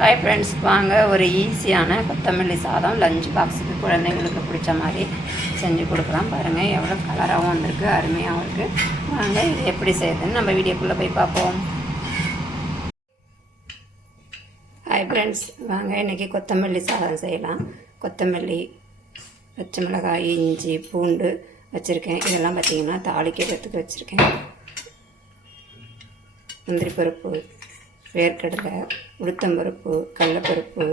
Hi friends வாங்க ஒரு ஈஸியான கொத்தமல்லி சாதம் லஞ்ச் பாக்ஸுக்கு குழந்தைங்களுக்கு பிடிச்ச மாதிரி செஞ்சு கொடுக்கலாம். பாருங்கள் எவ்வளோ கலராகவும் வந்திருக்கு அருமையாகவும் இருக்குது வாங்க இது எப்படி செய்யுதுன்னு நம்ம வீடியோக்குள்ளே போய் பார்ப்போம். ஹாய் ஃப்ரெண்ட்ஸ் வாங்க இன்றைக்கி கொத்தமல்லி சாதம் செய்யலாம். கொத்தமல்லி பச்சை மிளகாய் இஞ்சி பூண்டு வச்சுருக்கேன். இதெல்லாம் பார்த்திங்கன்னா தாளிக்கிறதுக்கு வச்சுருக்கேன். முந்திரி பருப்பு வேர்க்கடலை உளுத்தம்பருப்பு கடலப்பருப்பு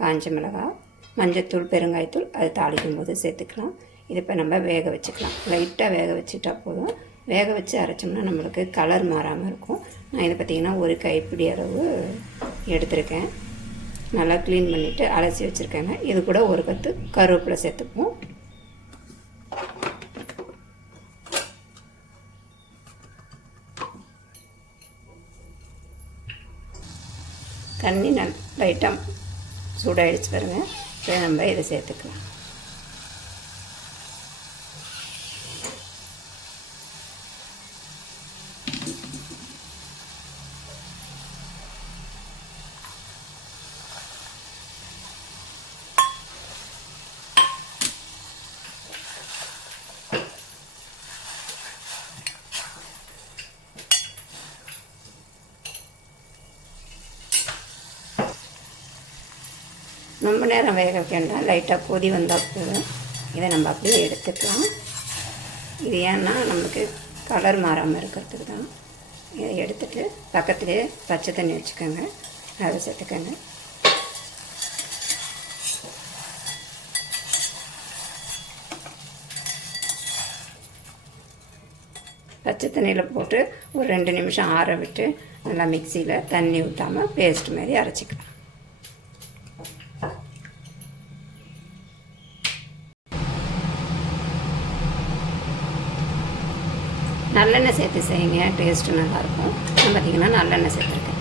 காஞ்ச மிளகாய் மஞ்சத்தூள் பெருங்காயத்தூள் அது தாளிக்கும் போது சேர்த்துக்கலாம். இதை இப்போ நம்ம வேக வச்சுக்கலாம். லைட்டாக வேக வச்சுட்டா போதும். வேக வச்சு அரைச்சோம்னா நம்மளுக்கு கலர் மாறாமல் இருக்கும். நான் இதை பார்த்திங்கன்னா ஒரு கைப்பிடி அளவு எடுத்திருக்கேன். நல்லா க்ளீன் பண்ணிவிட்டு அலசி வச்சுருக்கேங்க. இது கூட ஒரு கத்து கருவேப்பிலை சேர்த்துப்போம். தண்ணி நல் லைட்டாக சூடாகிடுச்சு பாருங்கள் இப்போ நம்ம இதை சேர்த்துக்கலாம். ரொம்ப நேரம் வேக வைக்க வேண்டாம் லைட்டாக கொதி வந்தால் போதும். இதை நம்ம அப்படியே எடுத்துக்கலாம். இது ஏன்னா நமக்கு கலர் மாறாமல் இருக்கிறதுக்கு தான். இதை எடுத்துட்டு பக்கத்துலேயே பச்சை தண்ணி வச்சுக்கோங்க. அதை சேர்த்துக்கோங்க. பச்சை தண்ணியில் போட்டு ஒரு ரெண்டு நிமிஷம் ஆற விட்டு நல்லா மிக்சியில் தண்ணி ஊற்றாமல் பேஸ்ட் மாதிரி அரைச்சிக்கலாம். நல்லெண்ணெய் சேர்த்து செய்யுங்க. டேஸ்ட்டு நல்லாயிருக்கும். நான் பார்த்திங்கன்னா நல்லெண்ணெய் சேர்த்துருக்கேன்.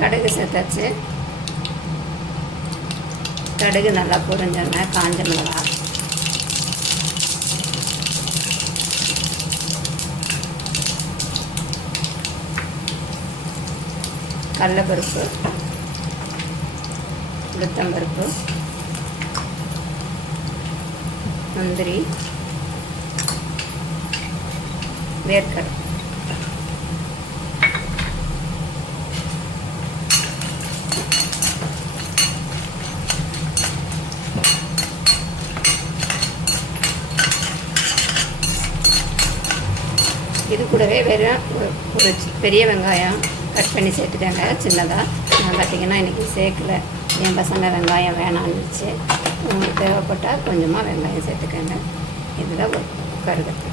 கடுகு சேர்த்தாச்சு. கடுகு நல்லா பொரிஞ்சோன்னா காஞ்ச மிளகா. கடலப்பருப்பு. உளுத்தம்பருப்பு முந்திரி. வேர்க்கடை இது கூடவே வெறும் ஒரு பெரிய வெங்காயம் கட் பண்ணி சேர்த்துட்டேங்க சின்னதாக நான் பார்த்தீங்கன்னா இன்றைக்கி சேர்க்கல. என் பசங்க வெங்காயம் வேணான்னுச்சு உங்களுக்கு தேவைப்பட்டால் கொஞ்சமாக வெங்காயம் சேர்த்துக்கங்க. இதில் ஒரு கருகத்து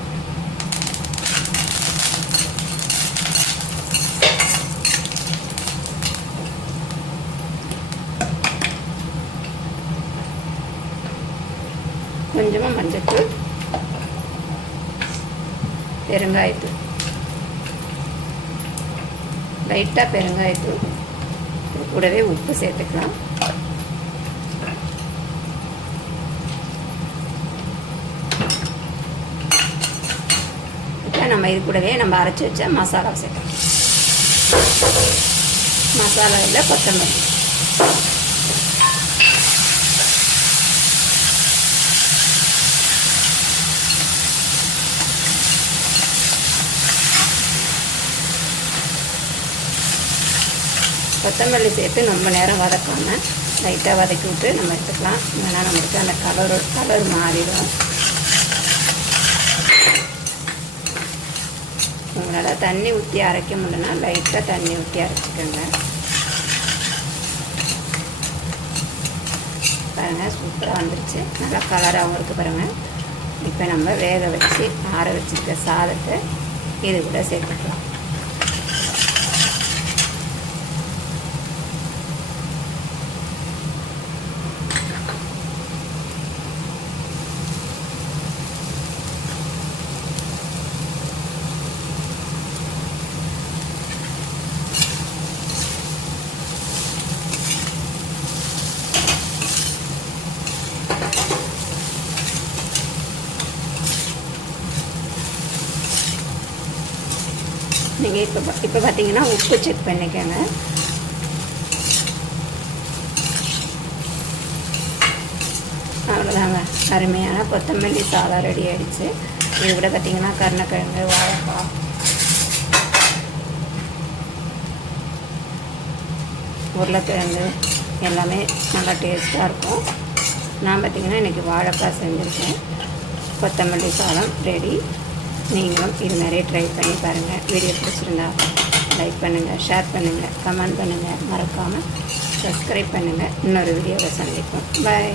கொஞ்சமாக மஞ்சத்தூள் பெருங்காயத்தூள். லைட்டாக பெருங்காயத்தூள் கூடவே உப்பு சேர்த்துக்கலாம் இப்போ நம்ம இது கூடவே நம்ம அரைச்சி வச்ச மசாலா சேர்க்கலாம். மசாலாவில் கொத்தமல்லி. கொத்தமல்லி சேர்த்து ரொம்ப நேரம் வதக்காமல் லைட்டாக வதக்கி விட்டு நம்ம எடுத்துக்கலாம். இல்லைனா நம்மளுக்கு அந்த கலர் கலர் மாறிடும். அதனால் தண்ணி ஊற்றி அரைக்க முடியலன்னா லைட்டாக தண்ணி ஊற்றி அரைச்சிக்கோங்க. பாருங்கள் சூப்பராக வந்துருச்சு. நல்லா கலராகவும் இருக்குது பாருங்கள் இப்போ நம்ம வேக வச்சு ஆற வச்சுருக்க சாதத்தை இது கூட சேர்த்துக்கலாம். நீங்கள் இப்போ இப்போ பார்த்தீங்கன்னா உப்பு செக் பண்ணிக்கோங்க. அவ்வளோதாங்க அருமையான கொத்தமல்லி சாதம் ரெடி ஆகிடுச்சு இது கூட பார்த்தீங்கன்னா கருணக்கிழங்கு வாழைக்காய் உருளைக்கிழங்கு எல்லாமே நல்லா டேஸ்ட்டாக இருக்கும். நான் பார்த்தீங்கன்னா இன்றைக்கி வாழைக்காய் செஞ்சுருக்கேன். கொத்தமல்லி சாதம் ரெடி. நீங்களும் இது நிறைய ட்ரை பண்ணி பாருங்கள் வீடியோ பிடிச்சிருந்தா லைக் பண்ணுங்கள் ஷேர் பண்ணுங்கள் கமெண்ட் பண்ணுங்கள் மறக்காமல் சப்ஸ்கிரைப் பண்ணுங்கள் இன்னொரு வீடியோவை சந்திப்போம். பாய்